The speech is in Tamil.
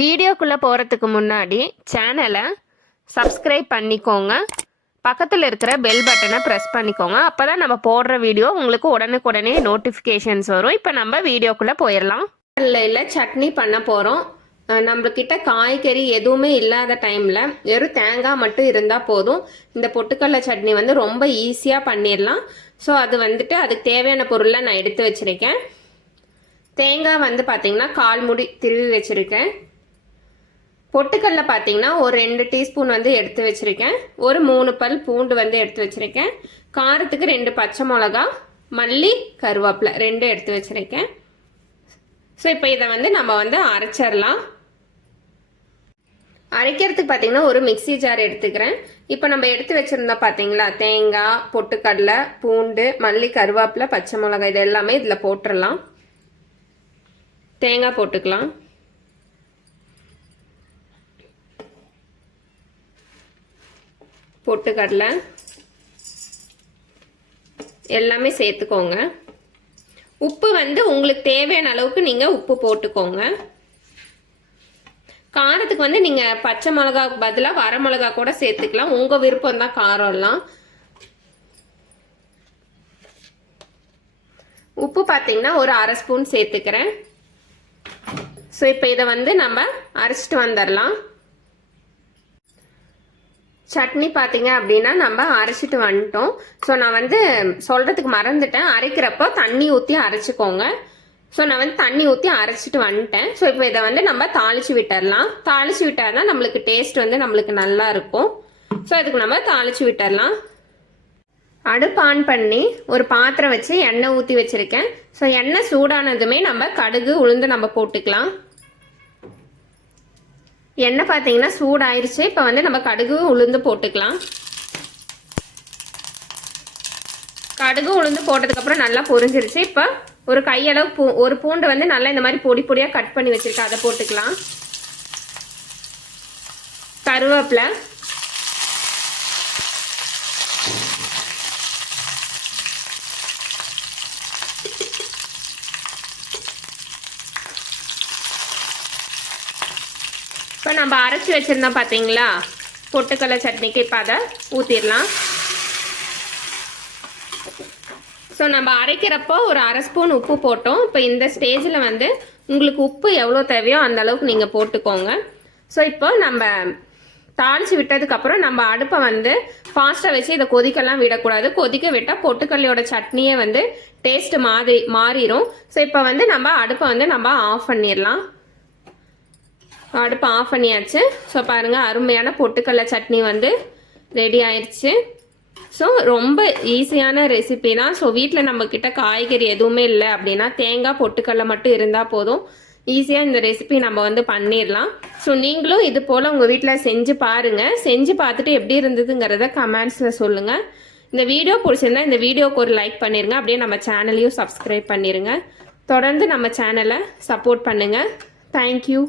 வீடியோக்குள்ளே போகிறதுக்கு முன்னாடி சேனலை சப்ஸ்கிரைப் பண்ணிக்கோங்க. பக்கத்தில் இருக்கிற பெல் பட்டனை ப்ரெஸ் பண்ணிக்கோங்க. அப்போ தான் நம்ம போடுற வீடியோ உங்களுக்கு உடனுக்குடனே நோட்டிஃபிகேஷன்ஸ் வரும். இப்போ நம்ம வீடியோக்குள்ளே போயிடலாம் இல்லை சட்னி பண்ண போகிறோம் நம்மக்கிட்ட காய்கறி எதுவுமே இல்லாத டைமில் வெறும் தேங்காய் மட்டும் இருந்தால் போதும். இந்த பொட்டுக்கடலை சட்னி வந்து ரொம்ப ஈஸியாக பண்ணிடலாம் ஸோ அது வந்துட்டு அதுக்கு தேவையான பொருளை நான் எடுத்து வச்சுருக்கேன். தேங்காய் வந்து பார்த்திங்கன்னா கால் முடி திருவி வச்சுருக்கேன். பொட்டுக்கல்ல பார்த்தீங்கன்னா ஒரு ரெண்டு டீஸ்பூன் வந்து எடுத்து வச்சுருக்கேன். ஒரு மூணு பல் பூண்டு வந்து எடுத்து வச்சுருக்கேன். காரத்துக்கு ரெண்டு பச்சை மிளகா மல்லி கருவேப்பிலை ரெண்டும் எடுத்து வச்சுருக்கேன். ஸோ இப்போ இதை வந்து நம்ம வந்து அரைச்சிடலாம். அரைக்கிறதுக்கு பார்த்தீங்கன்னா ஒரு மிக்சி ஜார் எடுத்துக்கிறேன். இப்போ நம்ம எடுத்து வச்சுருந்தா பார்த்தீங்களா தேங்காய் பொட்டுக்கடலை பூண்டு மல்லி கருவேப்பிலை பச்சை மிளகாய் இது எல்லாமே இதில் போட்டுடலாம் தேங்காய் போட்டுக்கலாம். பொட்டுக்கடலை எல்லாமே சேர்த்துக்கோங்க. உப்பு வந்து உங்களுக்கு தேவையான அளவுக்கு நீங்கள் உப்பு போட்டுக்கோங்க. காரத்துக்கு வந்து நீங்கள் பச்சை மிளகாவுக்கு பதிலாக வர மிளகா கூட சேர்த்துக்கலாம். உங்கள் விருப்பம் தான் காரம்லாம் உப்பு பார்த்தீங்கன்னா ஒரு அரை ஸ்பூன் சேர்த்துக்கிறேன். ஸோ இப்போ இதை வந்து நம்ம அரைச்சிட்டு வந்துடலாம். சட்னி பார்த்தீங்க அப்படின்னா நம்ம அரைச்சிட்டு வந்துட்டோம். ஸோ நான் வந்து சொல்கிறதுக்கு மறந்துட்டேன். அரைக்கிறப்போ தண்ணி ஊற்றி அரைச்சிக்கோங்க. ஸோ நான் வந்து தண்ணி ஊற்றி அரைச்சிட்டு வந்துட்டேன். ஸோ இப்போ இதை வந்து நம்ம தாளித்து விட்டுடலாம் தாளித்து விட்டால் தான் நம்மளுக்கு டேஸ்ட் வந்து நம்மளுக்கு நல்லா இருக்கும். ஸோ அதுக்கு நம்ம தாளித்து விட்டுடலாம் அடுப்பு ஆன் பண்ணி ஒரு பாத்திரம் வச்சு எண்ணெய் ஊற்றி வச்சுருக்கேன். ஸோ எண்ணெய் சூடானதுமே நம்ம கடுகு உளுந்து நம்ம போட்டுக்கலாம். எண்ணெய் பார்த்தீங்கன்னா சூடாயிருச்சு. இப்போ வந்து நம்ம கடுகு உளுந்து போட்டுக்கலாம். கடுகு உளுந்து போட்டதுக்கப்புறம் நல்லா பொரிஞ்சிருச்சு. இப்போ ஒரு கையளவு பூ ஒரு பூண்டு வந்து நல்லா இந்த மாதிரி பொடி பொடியாக கட் பண்ணி வச்சுருக்கேன். அதை போட்டுக்கலாம். கருவேப்பிலை. இப்போ நம்ம அரைச்சி வச்சுருந்தோம் பார்த்தீங்களா பொட்டுக்கடலை சட்னிக்கு இப்போ அதை ஊற்றிடலாம் ஸோ நம்ம அரைக்கிறப்போ ஒரு அரை ஸ்பூன் உப்பு போட்டோம். இப்போ இந்த ஸ்டேஜில் வந்து உங்களுக்கு உப்பு எவ்வளோ தேவையோ அந்த அளவுக்கு நீங்கள் போட்டுக்கோங்க. ஸோ இப்போ நம்ம தாளித்து விட்டதுக்கப்புறம் நம்ம அடுப்பை வந்து ஃபாஸ்ட்டாக வச்சு இதை கொதிக்கலாம் விடக்கூடாது. கொதிக்க விட்டால் பொட்டுக்கல்லையோட சட்னியே வந்து டேஸ்ட்டு மாதிரி மாறிடும் ஸோ இப்போ வந்து நம்ம அடுப்பை வந்து நம்ம ஆஃப் பண்ணிடலாம். அடுப்பு ஆஃப் பண்ணியாச்சு. ஸோ பாருங்கள் அருமையான பொட்டுக்கடலை சட்னி வந்து ரெடி ஆயிடுச்சு ஸோ ரொம்ப ஈஸியான ரெசிபி தான். ஸோ வீட்டில் நம்மக்கிட்ட காய்கறி எதுவுமே இல்லை அப்படின்னா தேங்காய் பொட்டுக்கடலை மட்டும் இருந்தால் போதும். ஈஸியாக இந்த ரெசிபி நம்ம வந்து பண்ணிடலாம். ஸோ நீங்களும் இது போல் உங்கள் வீட்டில் செஞ்சு பாருங்கள் செஞ்சு பார்த்துட்டு எப்படி இருந்ததுங்கிறத கமெண்ட்ஸில் சொல்லுங்கள் இந்த வீடியோ பிடிச்சிருந்தா இந்த வீடியோக்கு ஒரு லைக் பண்ணிடுங்க அப்படியே நம்ம சேனலையும் சப்ஸ்கிரைப் பண்ணிடுங்க தொடர்ந்து நம்ம சேனலை சப்போர்ட் பண்ணுங்கள் தேங்க்யூ